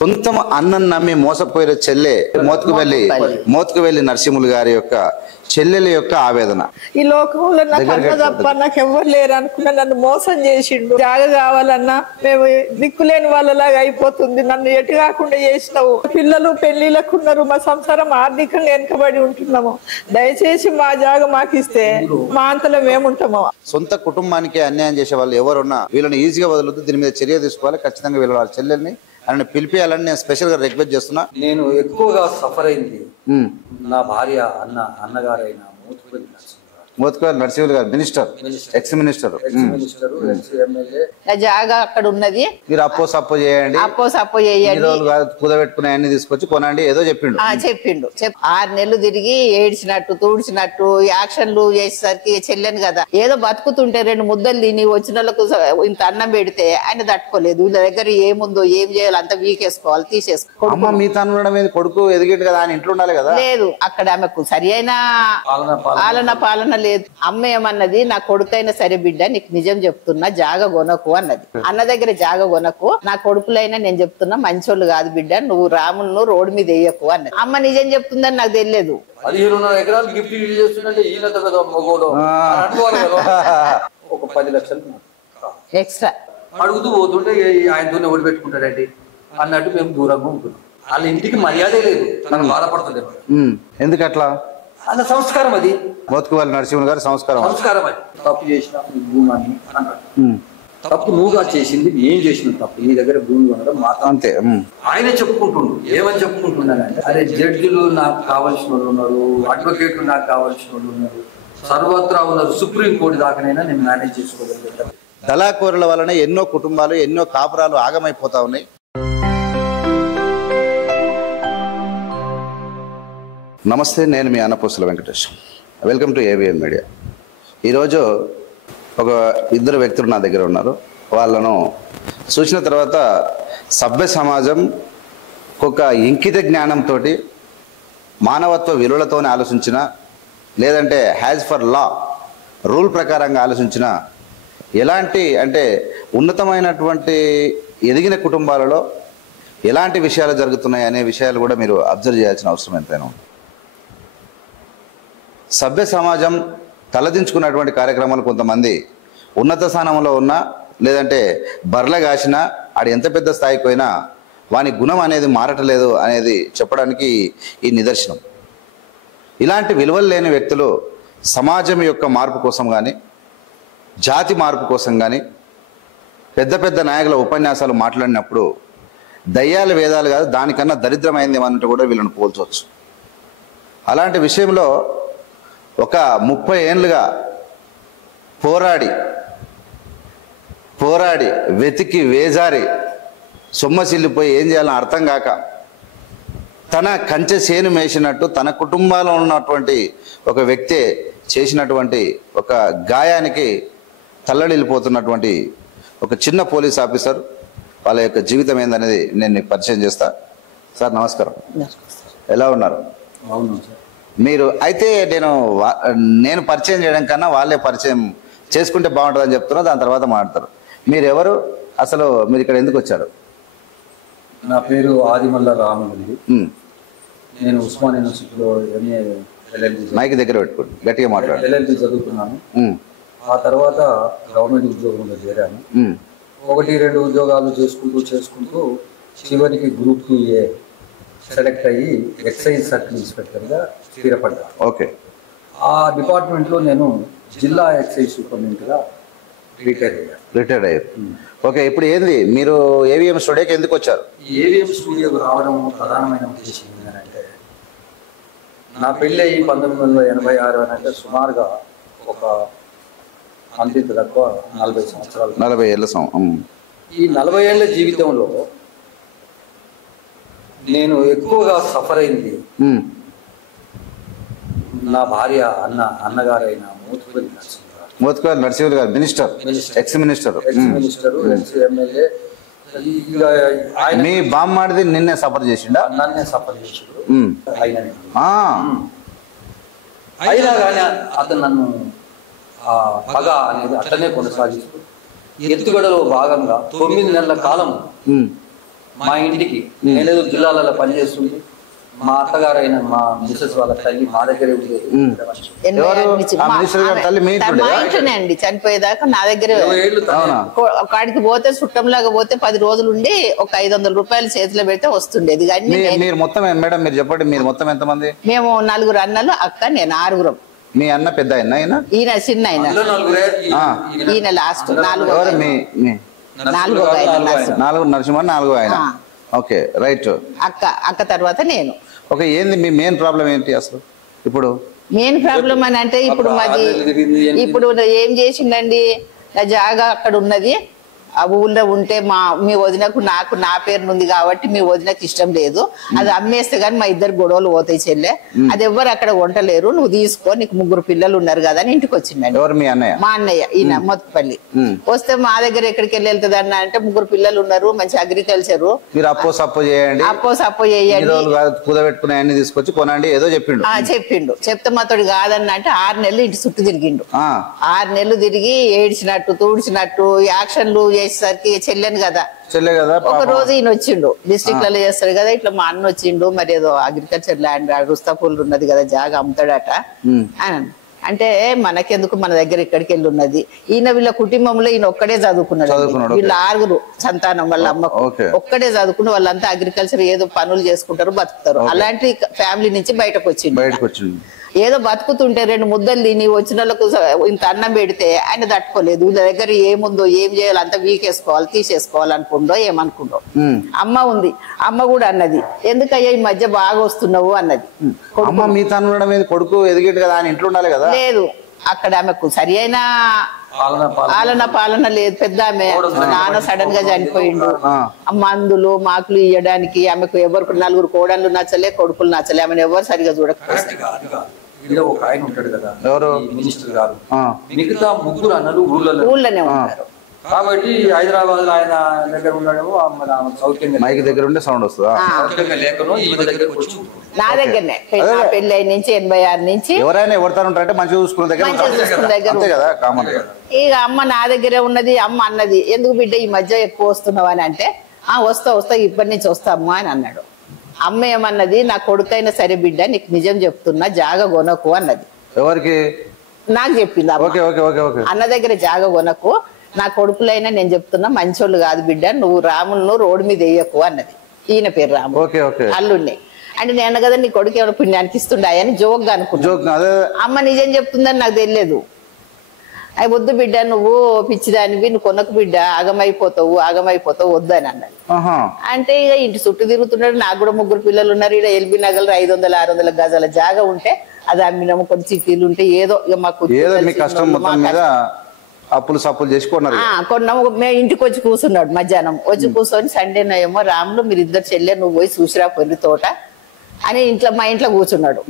సొంతం అన్నం నమ్మి మోసపోయిన చెల్లె మోత్కువెల్లి నరసింహులు గారి యొక్క చెల్లెల యొక్క ఆవేదన. ఈ లోకంలో నాకు అన్న తప్ప నాకు ఎవరు లేరు అనుకున్నా నన్ను మోసం చేసిండు. జాగ కావాలన్నా మేము దిక్కులేని వాళ్ళలాగా అయిపోతుంది. నన్ను ఎటు కాకుండా చేసినావు. పిల్లలు పెళ్లిళ్ళకున్నారు. మా సంసారం ఆర్థికంగా వెనుకబడి ఉంటున్నాము. దయచేసి మా జాగ మాకు ఇస్తే మా అంతలో మేముంటాము. సొంత కుటుంబానికి అన్యాయం చేసే వాళ్ళు ఎవరున్నా వీళ్ళని ఈజీగా వదలొద్దు. దీని మీద చర్య తీసుకోవాలి. ఖచ్చితంగా వీళ్ళ వాళ్ళ చెల్లెల్ని ఆయన పిలిపియాలని నేను స్పెషల్ గా రిక్వెస్ట్ చేస్తున్నా. నేను ఎక్కువగా సఫర్ అయింది నా భార్య అన్నగారైన మోత్కువెల్లి నరసింహులు గారు మినిస్టర్, ఎక్స్ మినిస్టర్, జాగా అక్కడ ఉన్నది. మీరు అప్పో సప్పో చేయండి, కుదబెట్టుకునే అన్ని తీసుకొచ్చి కొనండి ఏదో చెప్పిండు. 6 నెలలు తిరిగి ఏడ్చినట్టు తూడ్చినట్టు యాక్షన్లు చేసేసరికి చెల్లెను కదా ఏదో బతుకుతుంటే 2 ముద్దలు తిని వచ్చిన వాళ్ళకు ఇంత అన్నం పెడితే ఆయన తట్టుకోలేదు. వీళ్ళ దగ్గర ఏముందో ఏం చేయాలి అంత వీకేసుకోవాలి, తీసేసుకోవాలి. అమ్మ మీ తను కొడుకు ఎదిగేట్టు కదా ఆయన ఇంట్లో ఉండాలి కదా. లేదు అక్కడ ఆమెకు సరి అయిన పాలన లేదు. అమ్మ ఏమన్నది, నా కొడుకైనా సరే బిడ్డ నీకు నిజం చెప్తున్నా జాగ కొనకు అన్నది. అన్న దగ్గర జాగ కొనకు, నా కొడుకులైనా నేను చెప్తున్నా మంచోళ్ళు కాదు బిడ్డ, నువ్వు రాములను రోడ్డు మీద వేయకు అన్నది. అమ్మ నిజం చెప్తుందని నాకు తెలియదు. 15 ఎకరాలు గిఫ్ట్ చేస్తుంటే ఒక 10 లక్షలు ఎక్స్ట్రా అడుగుతూ పోతుంటే ఆయనతోనే ఓడి పెట్టుకుంటాడండి అన్నట్టు మేము దూరంగా ఉంటున్నాం. వాళ్ళ ఇంటికి మర్యాదే లేదు, తను బాధపడతలేదు. ఎందుకట్లా? అన్న సంస్కారం అది. మోత్కువెల్లి నరసింహులు గారి సంస్కారం అది. తప్పు చేసిన భూమాన్ని అన్నాడు. తప్పు నువ్వుగా చేసింది, ఏం చేసిన తప్పు నీ దగ్గర భూమి కొనడం మాట అంతే. ఆయన చెప్పుకుంటుండు. ఏమని చెప్పుకుంటున్నానంటే, అరే జడ్జిలు నాకు కావాల్సిన వాళ్ళు ఉన్నారు, అడ్వకేట్లు నాకు కావాల్సిన వాళ్ళు ఉన్నారు, సర్వత్రా ఉన్నారు, సుప్రీంకోర్టు దాకానైనా నేను మేనేజ్ చేసుకోగలుగుతాను. దళాకోరుల వలన ఎన్నో కుటుంబాలు ఎన్నో కాపురాలు ఆగమైపోతా ఉన్నాయి. నమస్తే, నేను మీ Annapusala Venkatesh. Welcome to AVN media. ఈరోజు ఒక 2 వ్యక్తులు నా దగ్గర ఉన్నారు. వాళ్ళను చూసిన తర్వాత సభ్య సమాజం ఒక ఇంకిత జ్ఞానంతో మానవత్వ విలువలతోనే ఆలోచించిన, లేదంటే హ్యాజ్ ఫర్ లా రూల్ ప్రకారంగా ఆలోచించిన, ఎలాంటి అంటే ఉన్నతమైనటువంటి ఎదిగిన కుటుంబాలలో ఎలాంటి విషయాలు జరుగుతున్నాయి అనే విషయాలు కూడా మీరు అబ్జర్వ్ చేయాల్సిన అవసరం ఎంతైనా ఉంది. సభ్య సమాజం తలదించుకున్నటువంటి కార్యక్రమాలు కొంతమంది ఉన్నత స్థానంలో ఉన్నా, లేదంటే బర్ల కాసినా, ఆడు ఎంత పెద్ద స్థాయికి పోయినా వాని గుణం అనేది మారటలేదు అనేది చెప్పడానికి ఈ నిదర్శనం. ఇలాంటి విలువలు లేని వ్యక్తులు సమాజం యొక్క మార్పు కోసం కానీ, జాతి మార్పు కోసం కానీ పెద్ద పెద్ద నాయకుల ఉపన్యాసాలు మాట్లాడినప్పుడు దయ్యాల వేదాలు కాదు, దానికన్నా దరిద్రమైంది ఏమన్నట్టు కూడా వీళ్ళని పోల్చవచ్చు. అలాంటి విషయంలో ఒక 30 ఏళ్ళుగా పోరాడి వెతికి వేజారి సొమ్మసిల్లిపోయి ఏం చేయాలని అర్థం కాక తన కంచె సేను మేసినట్టు తన కుటుంబాల్లో ఉన్నటువంటి ఒక వ్యక్తి చేసినటువంటి ఒక గాయానికి తల్లడిల్లిపోతున్నటువంటి ఒక చిన్న పోలీస్ ఆఫీసర్, వాళ్ళ యొక్క జీవితం ఏందనేది నేను నీకు పరిచయం చేస్తా. సార్ నమస్కారం, ఎలా ఉన్నారు? అవును సార్. మీరు అయితే నేను పరిచయం చేయడం కన్నా వాళ్ళే పరిచయం చేసుకుంటే బాగుంటుందని చెప్తున్నా, దాని తర్వాత మాట్లాడతారు. మీరు ఎవరు, అసలు మీరు ఇక్కడ ఎందుకు వచ్చారు? నా పేరు ఆదిమల్ల రాములు. నేను ఉస్మాన్ యూనివర్సిటీలో ఎంఏ మైక్ దగ్గర పెట్టుకోండి, గట్టిగా మాట్లాడు. LLB చదువుకున్నాను. ఆ తర్వాత గవర్నమెంట్ ఉద్యోగంలో చేరాను. 1-2 ఉద్యోగాలు చేసుకుంటూ చివరికి గ్రూప్ 2A సెలెక్ట్ అయ్యి ఎక్సైజ్ సర్కిల్ ఇన్స్పెక్టర్గా స్థిరపడ్డా. ఓకే. ఆ డిపార్ట్మెంట్లో నేను జిల్లా ఎక్సైజ్ సూపరింటెండెంట్గా రిటైర్డ్ అయ్యారు. ఓకే, ఇప్పుడు ఏంది మీరు ఏవిఎం స్టూడియోకి ఎందుకు వచ్చారు? ఏవిఎం స్టూడియోకి రావడం ప్రధానమైన ఉద్దేశం ఏంటంటే, నా పెళ్ళి అయ్యి 1986 అని అంటే సుమారుగా ఒక అంత తక్కువ 40 సంవత్సరాలు. 40 ఏళ్ళ ఈ 40 ఏళ్ల జీవితంలో నేను ఎక్కువగా సఫర్ అయింది నా భార్య అన్నగారైన మోత్కువెల్లి నరసింహులు గారు మినిస్టర్, ఎక్స్ మినిస్టర్, ఎమ్మెల్యే. మీ బామ్మాడిది నిన్నే సఫర్ చేసిండా? నన్నే సఫర్ చేసాడు. అయినా కానీ అతను నన్ను పగ అనేది అట్లనే కొనసాగిస్తూ ఎత్తుగడలో భాగంగా 9 నెలల కాలం మా ఇంటికి నేనేదో జిల్లాలలో పనిచేస్తుంది. మా అత్తగారు అయిన మా మిసెస్ వాళ్ళ తల్లి మా దగ్గరే ఉండేది. 86 నుంచి మా ఇంట్లోనే అండి చనిపోయేదాకా నా దగ్గర. కాడికి పోతే చుట్టంలాగా పోతే 10 రోజులు ఉండి ఒక 500 రూపాయలు చేతిలో పెడితే వస్తుండేది. మీరు మొత్తం మేడం మీరు చెప్పండి, మీరు మొత్తం ఎంతమంది? మేము 4 అన్నలు, అక్క, నేను 6. మీ అన్న పెద్ద ఆయన? ఈయన చిన్న ఆయన, ఈయన లాస్ట్ 4వ నరసింహ 4వ ఆయన. Okay right. అక్క తర్వాత నేను. ఓకే, ఏంది మీ మెయిన్ ప్రాబ్లం ఏంటి అసలు? ఇప్పుడు మెయిన్ ప్రాబ్లం అని అంటే ఇప్పుడు మాది ఇప్పుడు ఏం చేసిండండి, జాగా అక్కడ ఉన్నది ఆ ఊళ్ళో ఉంటే మీ వదినకు నాకు నా పేరు ఉంది కాబట్టి మీ వదినకు ఇష్టం లేదు, అది అమ్మేస్తే గానీ మా ఇద్దరు గొడవలు పోతాయి చెల్లె, అది ఎవ్వరు అక్కడ వంటలేరు, నువ్వు తీసుకో, నీకు 3 పిల్లలు ఉన్నారు కదా అని ఇంటికి వచ్చిందండి. మా అన్నయ్య ఈయన మొత్తపల్లి. వస్తే మా దగ్గర ఎక్కడికి వెళ్తుంది అన్న అంటే 3 పిల్లలు ఉన్నారు, మంచి అగ్రికల్చర్, మీరు అప్పో సప్పు చేయండి కుదబెట్టుకుని తీసుకొచ్చి కొనండి ఏదో చెప్పిండు. చెప్తే మాతోడు కాదన్న అంటే 6 నెలలు ఇంటి చుట్టూ తిరిగిండు. 6 నెలలు తిరిగి ఏడ్చినట్టు తూడ్చినట్టు యాక్షన్లు చేసేసరికి చెల్లెను కదా ఒక రోజు ఈయన వచ్చిండు, డిస్ట్రిక్ట్ లలో చేస్తాడు కదా, ఇట్లా మా అన్న వచ్చిండు, మరి ఏదో అగ్రికల్చర్ ల్యాండ్ రుస్తాపూల్ ఉన్నది కదా జాగా అమ్ముతాడట అని అంటే మనకెందుకు, మన దగ్గర ఇక్కడికి వెళ్ళి ఉన్నది. ఈయన వీళ్ళ కుటుంబంలో ఈయన ఒక్కడే చదువుకున్నాడు, వీళ్ళ 6 సంతానం వాళ్ళ అమ్మకు ఒక్కడే చదువుకుని వాళ్ళంతా అగ్రికల్చర్ ఏదో పనులు చేసుకుంటారు బతుకుతారు. అలాంటి ఫ్యామిలీ నుంచి బయటకు వచ్చిండు. ఏదో బతుకుతుంటే 2 ముద్దలు తిని వచ్చిన వాళ్ళకు ఇంత అన్నం పెడితే ఆయన తట్టుకోలేదు. వీళ్ళ దగ్గర ఏముందో ఏం చేయాలి అంత వీకేసుకోవాలి తీసేసుకోవాలనుకుండో ఏమనుకుండో. అమ్మ ఉంది, అమ్మ కూడా అన్నది ఎందుకయ్యా ఈ మధ్య బాగా వస్తున్నావు అన్నది. కొడుకు ఎదిగేది కదా ఆయన ఇంట్లో ఉండాలి కదా. లేదు అక్కడ ఆమెకు సరి అయిన పాలన లేదు. పెద్ద ఆమె నాన్న సడన్ గా చనిపోయిండు, మందులు మాకులు ఇవ్వడానికి ఆమెకు ఎవరికి 4 కోడళ్ళు నచ్చలే, కొడుకులు నచ్చలే, ఆమెను ఎవరు సరిగా చూడకపోతే. ఒక ఆయన ఉంటాడు కదా మినిస్టర్ గారు, మిగతా 3 అన్నలు ఊళ్ళోనే ఉంటారు కాబట్టి హైదరాబాద్ లో ఆయన దగ్గర ఉండడము మైక్ దగ్గర ఉండే సౌండ్ వస్తుందా? నా దగ్గరనే పెళ్లి అయిన నుంచి 86 నుంచి ఎవరైనా ఎవరితో మంచిగా చూసుకున్న దగ్గర. ఇక అమ్మ నా దగ్గరే ఉన్నది. అమ్మ అన్నది ఎందుకు బిడ్డ ఈ మధ్య ఎక్కువ వస్తున్నావు అని అంటే వస్తా ఇప్పటి నుంచి వస్తామ్మా అని అన్నాడు. అమ్మ ఏమన్నది, నా కొడుకైనా సరే బిడ్డ నీకు నిజం చెప్తున్నా జాగ కొనకు అన్నది. ఎవరికి? నాకు చెప్పింది అన్న దగ్గర జాగ కొనకు, నా కొడుకులైనా నేను చెప్తున్నా మంచోళ్ళు కాదు బిడ్డ, నువ్వు రాములను రోడ్డు మీద వేయకు అన్నది. ఈయన పేరు రాము అల్లుండే అంటే నేను కదా నీ కొడుకు ఏమైనా పుణ్యానికి ఇస్తుండే అని జోక్గా అనుకున్నా. అమ్మ నిజం చెప్తుందని నాకు తెలియదు. అవి వద్దు బిడ్డ నువ్వు పిచ్చిదానివి, నువ్వు కొనకు బిడ్డ ఆగమైపోతావు వద్దని అన్నది. అంటే ఇక ఇంటి చుట్టూ తిరుగుతున్నాడు. నాకు కూడా 3 పిల్లలు ఉన్నారు. ఇక్కడ ఎల్బీ నగర్ 500-600 గజాల జాగా ఉంటే అది అమ్మినాము, కొన్ని చిట్టీలు ఉంటే ఏదో ఇక మాకు అప్పులు సప్పులు చేసి కొన్నాము. మేము ఇంటికి వచ్చి కూర్చున్నాడు మధ్యాహ్నం. వచ్చి కూర్చొని సండే ఏమో రాములు మీరు 2 చెల్లె నువ్వు పోయి చూసిరా పొర్రి తోట అని మా ఇంట్లో కూర్చున్నాడు.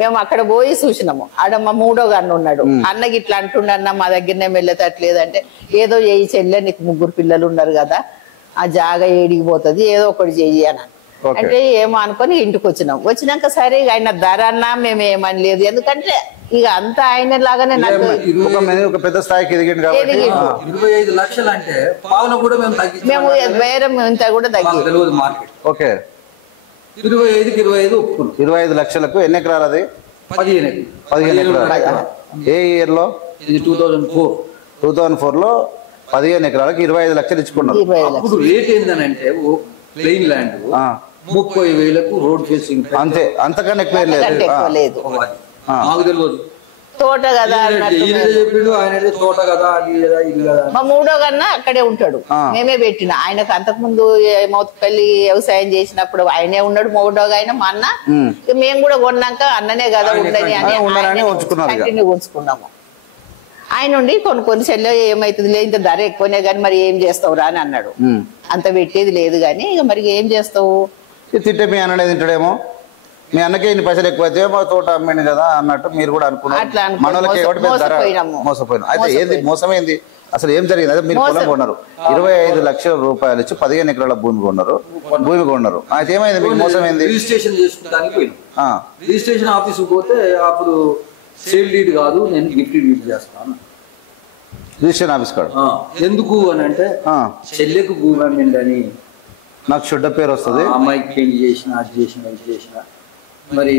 మేము అక్కడ పోయి చూసినాము. ఆడ మా 3వ అన్న ఉన్నాడు. అన్నకి ఇట్లా అంటుండన్న మా దగ్గరనే వెళ్ళేటట్లేదంటే ఏదో ఏ చెల్లె నీకు 3 పిల్లలు ఉన్నారు కదా ఆ జాగా ఏడిగిపోతుంది ఏదో ఒకటి చెయ్యి అని అంటే ఏమో అనుకొని ఇంటికి వచ్చినాం. వచ్చినాక సరే ఆయన ధర అన్నా మేము ఏమని లేదు, ఎందుకంటే ఇక అంతా ఆయన లాగానే పెద్ద స్థాయికి మేము వేరే ఇంత కూడా తగ్గి 25 లక్షలకు ఎన్ని ఎకరాలు? అది 15 ఎకరాలు. ఏ ఇయర్ లో? 2004 లో 15 ఎకరాలకు 25 లక్షలు ఇచ్చుకున్నారు. అప్పుడు రేట్ ఏంటంటే ప్లెయిన్ ల్యాండ్ 30,000కు రోడ్ ఫేసింగ్ అంతే, అంతకన్నా ఎక్కువ లేదు. మాకు తెలియదు తోట కదా చెప్పిండు ఆయన తోట కదా మా 3వ కన్నా అక్కడే ఉంటాడు. మేమే పెట్టిన ఆయనకు అంతకుముందు మౌతపల్లి వ్యవసాయం చేసినప్పుడు ఆయనే ఉన్నాడు 3వ ఆయన మా అన్న. మేము కూడా కొన్నాక అన్ననే కదా ఉండని అని ఉంచుకున్నాము. ఆయన ఉండి కొన్ని చెల్లె ఏమైతుంది లేదు ఇంత ధర ఎక్కువనే కానీ మరి ఏం చేస్తావురా అని అన్నాడు. అంత పెట్టేది లేదు కానీ ఇక మరి ఏం చేస్తావు తిట్టే మీ అన్ననే తింటాడేమో, మీ అన్నకే ఇన్ని పైసలు ఎక్కువైతే మా తోట అమ్మింది కదా అన్నట్టు మీరు కూడా అనుకున్నారు. మనోళ్ళకి మోసపోయినా. అయితే ఏంది మోసమైంది అసలు ఏం జరిగింది? అదే మీరు పొలం కొన్నారు, 25 లక్షల రూపాయలు ఇచ్చి 15 ఎకరాల భూమి కొన్నారు. అయితే ఏమైంది మీకు మోసమైంది? రిజిస్ట్రేషన్ చేసుకుంటానికి రిజిస్ట్రేషన్ ఆఫీస్ పోతే అప్పుడు సేల్ డీడ్ కాదు నేను గిఫ్ట్ డీడ్ చేస్తాను. రిజిస్ట్రేషన్ ఆఫీస్ కాదు ఎందుకు అని అంటే చెల్లెకు భూమి అమ్మిండని నాకు చెడ్డ పేరు వస్తుంది, అమ్మాయికి పెళ్లి చేసిన, అది చేసిన, ఇది చేసిన, మరి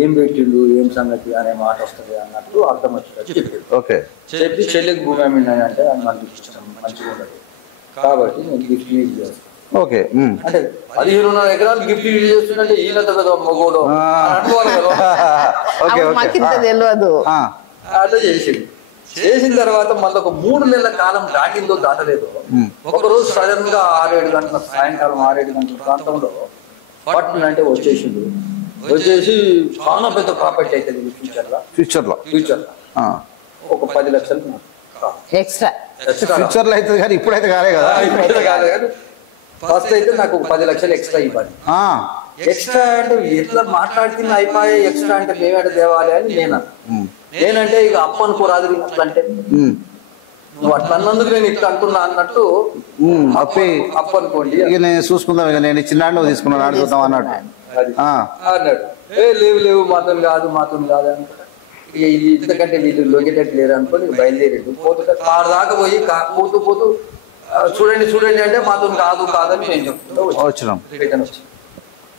ఏం పెట్టిండు, ఏం సంగతి అనే మాట వస్తుంది అన్నట్టు అర్థం వచ్చేటట్టు చెప్పాడు. ఓకే, చెప్పి చెల్లికి భూమి అమ్మినాయి అంటే అది నాకు ఇష్టం, మంచిగా ఉండదు కాబట్టి నేను గిఫ్ట్ యూజ్ చేస్తాను. ఓకే, అంటే 15 ఎకరాలు గిఫ్ట్ యూజ్ చేస్తుంటే ఈయనంత కదా మగోడు అనుకోవాలి కదా. ఓకే, తెలియదు. అట్లా చేసింది. చేసిన తర్వాత మళ్ళీ ఒక 3 నెలల కాలం దాటిందో దాటలేదు, ఒకరోజు సడన్ గా 6-7 గంటల సాయంకాలం 6-7 గంటల ప్రాంతంలో పట్టిన అంటే వచ్చేసిండు. వచ్చేసి చాలా పెద్ద ప్రాపర్టీ అవుతుంది ఫ్యూచర్ లో ఒక 10 లక్షలు ఎక్స్ట్రా ఫ్యూచర్ లో అవుతుంది కానీ ఇప్పుడైతే కాలే కదా. ఫస్ట్ అయితే నాకు 10 లక్షలు ఎక్స్ట్రా ఇవ్వాలి. ఎక్స్ట్రా అంటే ఎట్లా మాట్లాడుతున్నా అయిపోయి ఎక్స్ట్రా అంటే మేమేట తేవాలి అని నేనంటే ఇక అప్పు అనుకోరాదు అంటే నువ్వు అట్లా అన్నందుకు నేను ఇట్లా అంటున్నా అన్నట్టు అప్పు అనుకోండి ఇక నేను చూసుకుందాం, ఇక నేను చిన్నాడు నువ్వు తీసుకున్నాను అడుగుతాం అన్నట్టు అన్నాడు. లేవు మాతో కాదు అని ఇక ఇది ఇంతకంటే వీళ్ళు లొంగేటట్టు లేరు అనుకోని బయలుదేరాడు. పోతుంటే కారు దాకా పోయి పోతూ చూడండి అంటే మాతో కాదని నేను చెప్తుంటా వచ్చినాం.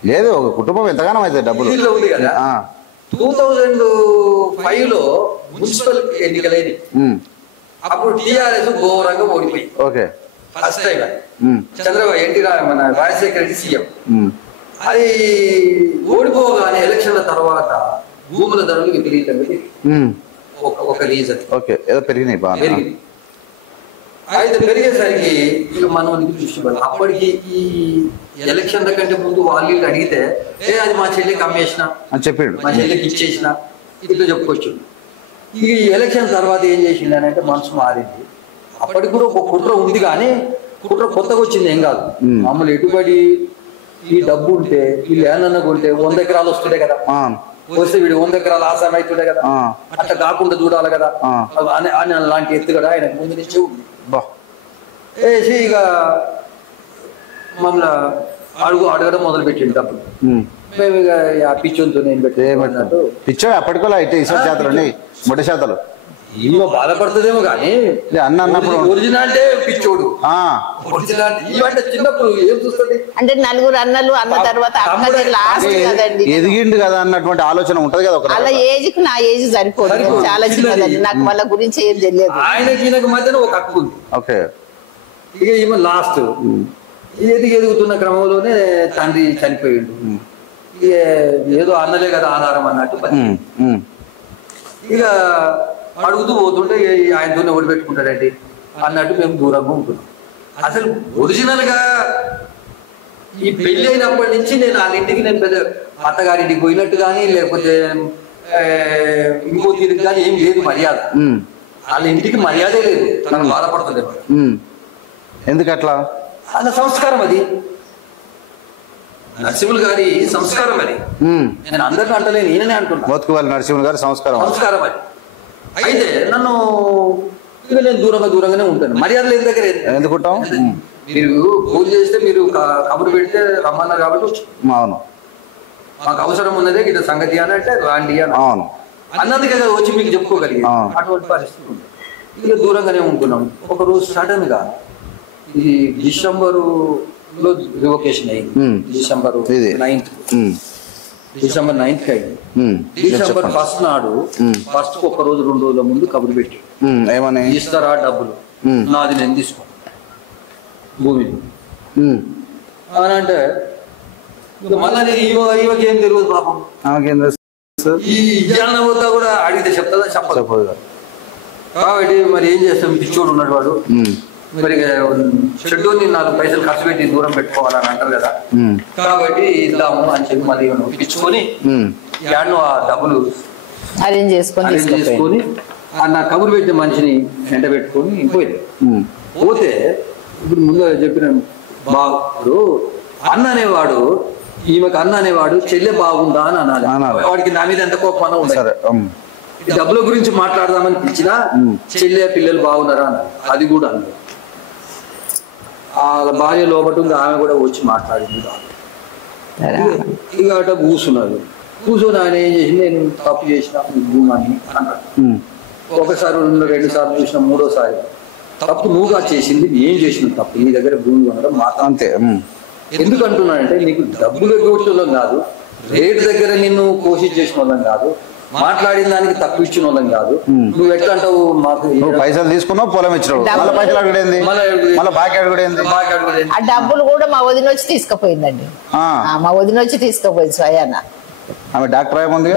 లేదు, ఒక కుటుంబం ఎంతగానో అయితే డబ్బులు ఉంది కదా. 2005 లో మున్సిపల్ ఎన్నికలైంది. అప్పుడు టీఆర్ఎస్ ఘోరంగా ఓడిపోయి ఫస్ట్ టైం చంద్రబాబు ఎన్టీ మన రాజశేఖర రెడ్డి సీఎం. అది ఓడిపోగానే ఎలక్షన్ల తర్వాత భూముల ధరలు విపరీతంగా ఒక రీజన్ పెరిగింది. అయితే పెరిగేసరికి ఇక మనం చూసుకోవాలి. అప్పటికి ఈ ఎలక్షన్ల కంటే ముందు వాళ్ళు అడిగితే అది మా చెల్లికి అమ్మేసిన అని చెప్పాడు, మా చెల్లికి ఇచ్చేసిన ఇట్లా చెప్పుకోవచ్చు. ఈ ఎలక్షన్ తర్వాత ఏం చేసింది అని అంటే మనసు మారింది. అప్పటికి కూడా ఒక కుట్ర ఉంది కానీ కుట్ర కొత్తగా వచ్చింది ఏం కాదు. మమ్మల్ని ఎటుబడి ఈ డబ్బు ఉంటే వీళ్ళు ఏమన్నా కొంటే 100 ఎకరాలు వస్తుండే కదా, వస్తే వీడు 100 ఎకరాలు ఆసామి అవుతుండే కదా, అట్లా కాకుండా చూడాలి కదా అని అలాంటి ఎత్తు కదా ఆయన ముందు నుంచి ఉంది. వేసి ఇక మమ్మల్ని అడగడం మొదలు పెట్టింది డబ్బులు. మేము ఇక ఆ పిచ్చోతో నేను పెట్టేటట్టు పిచ్చో అప్పటికోలా అయితే జాతరని మొట్ట శాతాలు ఏమో బాధపడుతుందేమో కానీ అన్న అన్నప్పుడు ఒరిజినల్ అంటే పిచ్చోడు. ఒరిజినల్ ఇవంటే చిన్నప్పుడు ఏం చూస్తుంది అంటే 4 అన్నలు అన్న తర్వాత ఎదిగిండు కదా అన్నటువంటి ఆలోచన ఉంటది కదా. అలా ఏజ్ కు నా ఏజ్ సరిపోదు, చాలా చిన్నదండి, నాకు వాళ్ళ గురించి ఏం తెలియదు. ఆయనకి ఈయనకి మధ్యన ఒక హక్కు ఉంది. ఓకే, ఇక ఈమె లాస్ట్ ఎదుగుతున్న క్రమంలోనే తండ్రి చనిపోయిండు. ఇక ఏదో అన్నలే కదా ఆధారం అన్నట్టు ఇక అడుగుతూ పోతుంటే ఆయనతోనే ఓడిపెట్టుకుంటాడండి అన్నట్టు మేము దూరంగా ఉంటున్నాం. అసలు ఒరిజినల్ గా ఈ పెళ్లి అయినప్పటి నుంచి నేను వాళ్ళ ఇంటికి నేను పెద్ద అత్తగారింటికి పోయినట్టు కానీ లేకపోతే ఇంకో తీరుకి కానీ ఏం లేదు మర్యాద. వాళ్ళ ఇంటికి మర్యాదే లేదు, తనకు బాధపడుతుంది. ఎందుకట్లా? అన్న సంస్కారం అది, నరసింహులు గారి సంస్కారం అది. నేను అందరిని అంటలేను, ఈయననే అంటున్నా. మోత్కువల్లి నరసింహులు గారి సంస్కారం అది. అయితే నన్ను ఇక నేను దూరంగానే ఉంటాను. మర్యాద లేని దగ్గర ఎందుకుంటాం? మీరు పూజ చేస్తే మీరు కబురు పెడితే రమ్మన్నారు కాబట్టి అవును, మాకు అవసరం ఉన్నదే ఇట్లా సంగతి అని అంటే రాండి అని అవును అన్నది కదా వచ్చి మీకు చెప్పుకోగలిగి. అటువంటి పరిస్థితి ఉంది. ఇక దూరంగానే ఉంటున్నాం. ఒకరోజు సడన్ గా ఇది డిసెంబర్లో రివొకేషన్ అయింది. డిసెంబర్ 9th అయింది. డిసెంబర్ 1st నాడు ఫస్ట్ ఒక రోజు 2 రోజుల ముందు కబురు పెట్టి ఏమని ఇస్తారా డబ్బులు, నాది నేను తీసుకో భూమిని అని అంటే మళ్ళీ నేను ఈమెకి ఏం తెలియదు పాపం. ఈ ఇజ్ఞాన పోతా కూడా అడిగితే చెప్తుందా? చెప్పదు. కాబట్టి మరి ఏం చేస్తాం, పిచ్చోడు ఉన్నాడు వాడు. మరి షెడ్యూల్ని 4 పైసలు ఖర్చు పెట్టి దూరం పెట్టుకోవాలని అంటారు కదా. కాబట్టి ఇద్దాము అని చెప్పి మళ్ళీ పిచ్చుకొని యాడ్ను ఆ డబ్బులు అరేంజ్ చేసుకొని నా కబురు పెట్టిన మనిషిని వెంట పెట్టుకొని పోయింది. పోతే ఇప్పుడు ముందు చెప్పిన బాబు అన్న అనేవాడు, ఈమెకు అన్న అనేవాడు చెల్లె బాగుందా అని అనాలి. వాడికి నా మీద ఎంత కోపం ఉండదు. డబ్బుల గురించి మాట్లాడదామని పిలిచినా చెల్లె పిల్లలు బాగున్నారా అన్నారు. అది కూడా అన్నారు. వాళ్ళ భార్య లోపల ఆమె కూడా వచ్చి మాట్లాడింది. ఇక అట కూర్చున్నారు. కూర్చొని ఆయన ఏం చేసి నేను తప్పు చేసిన భూమాన్ని అన్నాడు. ఒకసారి 2 సార్లు చూసిన, 3వసారి తప్పు నువ్వుగా చేసింది, ఏం చేసిన తప్పు, నీ దగ్గర భూమి కొనడం మాట అంతే. ఎందుకంటున్నానంటే నీకు డబ్బులు ఎగ్గొట్టడం కాదు, రేటు దగ్గర నిన్ను కోషిష్ చేసిన వాళ్ళం కాదు, మాట్లాడిన దానికి తక్కువ ఇచ్చిన వాళ్ళం కాదు. నువ్వు ఎట్లా అంటావు? మాకు నువ్వు పైసలు తీసుకున్నావు, పొలం ఇచ్చినావు, మళ్ళీ పైసలు అడుగుడేంది, మళ్ళీ బాకీ అడుగుడేంది? ఆ డబ్బులు కూడా మా వదిన వచ్చి తీసుకుపోయిందండి. మా వదిన వచ్చి తీసుకుపోయింది స్వయాన. ఆమె డాక్టర్ ఏముంది,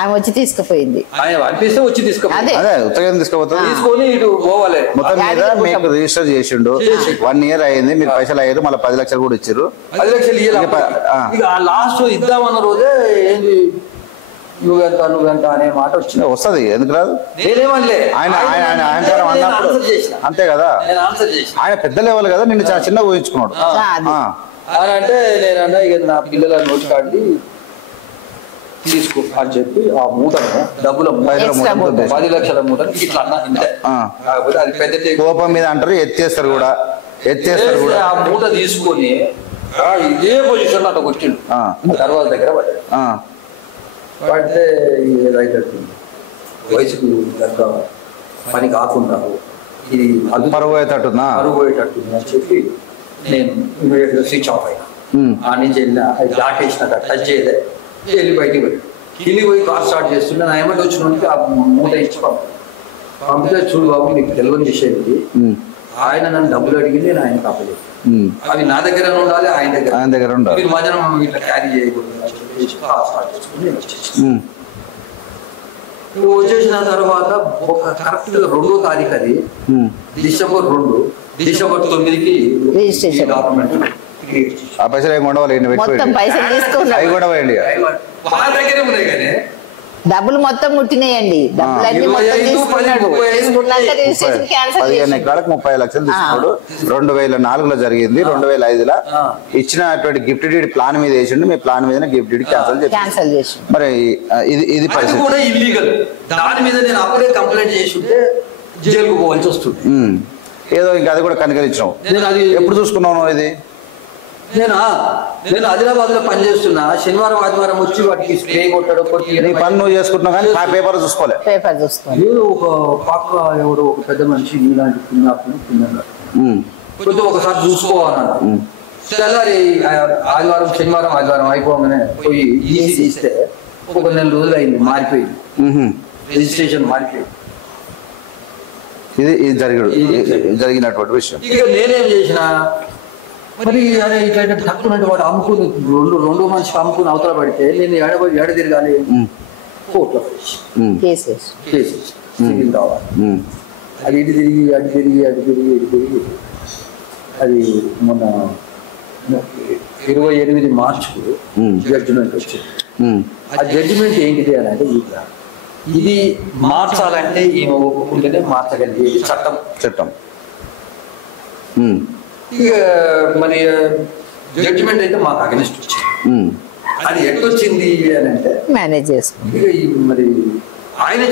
ఆమె వచ్చి తీసుకుపోయింది. అనిపిస్తే వచ్చి అదే ఉత్తరం తీసుకుపోతుంది, తీసుకొని ఇటు పోవాలి. మొత్తం మీద మీకు రిజిస్టర్ చేసిండు, 1 year అయింది, మీరు పైసలు అయ్యారు, మళ్ళీ 10 లక్షలు కూడా ఇచ్చారు. 10 లక్షలు ఇక లాస్ట్ ఇద్దామన్న రోజే ఏంది నువ్వెంత అనే మాట వచ్చింది. వస్తుంది, ఎందుకు రాదు? నేనేమనలే, ఆయన అన్నప్పుడు అంతే కదా, ఆయన పెద్ద లెవెల్ కదా, నిన్ను చాలా చిన్నగా ఊహించుకున్నాడు. అని అంటే నేనన్నా ఇక నా పిల్లల నోట్ కార్డు తీసుకో అని చెప్పి ఆ మూటను డబ్బుల 10 లక్షల మూటను ఇట్లా అన్నా ఇంతే. కాకపోతే అది పెద్ద కోపం మీద అంటారు, ఎత్తేస్తారు కూడా. ఆ మూట తీసుకొని ఇదే పొజిషన్ అట్లా వచ్చిండు, తర్వాత దగ్గర పడితే ఏదైతుంది వయసుకు దగ్గర పని కాకుండా ఇది పరువు పోయేటట్టుందా, అని చెప్పి నేను ఇమీడియట్ గా స్విచ్ ఆఫ్ అయినా. ఆ నుంచి వెళ్ళిన అది దాటేసిన టచ్ చేయలే, వెళ్ళి బయటికి పోయి కిందికి పోయి కార్ స్టార్ట్ చేస్తుంటే నా ఏమంటే వచ్చిన ఆ మూట ఇచ్చి పంపితే, చూడు బాబు నీకు తెలియని చేసేది, ఆయన నన్ను డబ్బులు అడిగింది, నేను ఆయన కాపలేదు, అవి నా దగ్గర ఉండాలి, ఆయన దగ్గర ఉండాలి, మీరు మధ్యాహ్నం ఇట్లా క్యారీ చేయకూడదు. నువ్వు వచ్చేసిన తర్వాత ఒక కరెక్ట్ 2వ తారీఖు, అది December 2, December 9కి డాక్యుమెంట్ ఆ పైసలు ఏమి ఉండవాలి, అవి కూడా పోయండి. వాళ్ళ దగ్గరే ఉన్నాయి కానీ డబ్బులు మొత్తం ముట్టినాయండి. 15 ఎకరాలకు 30 లక్షలు తీసుకున్నాడు. 2004లో జరిగింది, 2005లో ఇచ్చినటువంటి గిఫ్ట్ డీడ్ ప్లాన్ మీద వేసిండు, మీ ప్లాన్ మీద గిఫ్ట్ డీడ్ క్యాన్సల్ చేసి. మరి ఇది పరిస్థితి కూడా ఇల్లీగల్. దాని మీద నేను అప్పుడే కంప్లైంట్ చేసి ఉంటే జైలుకు పోవాల్సి వస్తుంది. ఏదో ఇంకా అది కూడా కనికరించావు. ఎప్పుడు చూసుకున్నావు ఇది? నేను ఆదిలాబాద్ లో పనిచేస్తున్నా, శనివారం ఆదివారం వచ్చి వాటికి స్ప్రే కొట్టడం, నీ పని నువ్వు చేసుకుంటున్నావు కానీ ఆ పేపర్ చూసుకోలే. ఒక పక్క ఎవరో ఒక పెద్ద మనిషి ఇలాంటి కొంచెం ఒకసారి చూసుకోవాలన్నా, తెల్లారి ఆదివారం శనివారం ఆదివారం అయిపోగానే పోయి ఈసీ తీస్తే ఒక 4 రోజులు అయింది, మారిపోయింది, రిజిస్ట్రేషన్ మారిపోయింది. ఇది జరిగినటువంటి విషయం. ఇక నేనేం చేసిన, మరి అదే ఇట్లా తక్కువ వాడు అమ్ముకుని 2 మనిషికి అమ్ముకుని అవతల పడితే నేను ఎడ తిరగాలి, కోర్టులో కేసు కావాలి. అది ఇటు తిరిగి అటు తిరిగి అది మొన్న 28 మార్చికి జడ్జిమెంట్ వచ్చింది. ఆ జడ్జిమెంట్ ఏంటిది అని అంటే, ఇది మార్చాలంటే ఈయన ఒప్పుకుంటేనే మార్చగలిగేది చట్టం. ఇక మరి జడ్జిమెంట్ అయితే మాకు అగెనిస్ట్ వచ్చింది. అది ఎట్లొచ్చింది అని అంటే మేనేజ్ చేసుకుంది. మరి ఆయన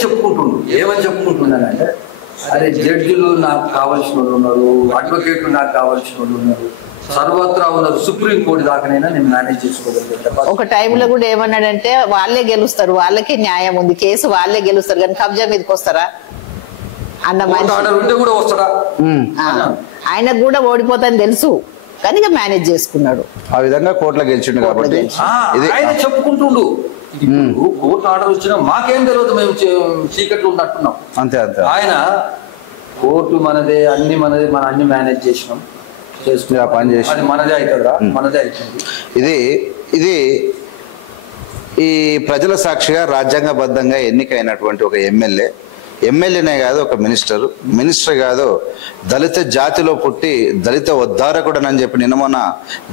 ఏమని చెప్పుకుంటున్నానంటే, అరే జడ్జిలు నాకు కావాల్సిన వాళ్ళు ఉన్నారు, అడ్వకేట్లు నాకు కావాల్సిన వాళ్ళు ఉన్నారు, సర్వత్రా ఉన్నారు, సుప్రీంకోర్టు దాకానైనా నేను మేనేజ్ చేసుకోగలిగాను. ఒక టైంలో కూడా ఏమన్నాడంటే, వాళ్ళే గెలుస్తారు, వాళ్ళకే న్యాయం ఉంది, కేసు వాళ్ళే గెలుస్తారు, కానీ కబ్జా మీదకి వస్తారా అన్న ఉంటే కూడా వస్తాడా? ఆయనకు కూడా ఓడిపోతాని తెలుసు, కానీ మేనేజ్ చేసుకున్నాడు. ఆ విధంగా కోర్టులో గెలిచిండు కాబట్టి ఆయన చెప్పుకుంటుండు. కోర్టు ఆర్డర్ వచ్చినా మాకేం తెలియదు, మేము చీకట్లు ఉన్నట్టున్నాం. అంతే. ఆయన కోర్టు మనదే, అన్ని మనదే, మనం అన్ని మేనేజ్ చేసినాం, చేసుకుని పని చేసి అది మనదే అవుతుందా, మనదే అవుతుంది. ఇది ఈ ప్రజల సాక్షిగా రాజ్యాంగబద్ధంగా ఎన్నికైనటువంటి ఒక ఎమ్మెల్యేనే కాదు, ఒక మినిస్టర్ కాదు, దళిత జాతిలో పుట్టి దళిత ఉద్ధారకుడు అని చెప్పి నిన్న మొన్న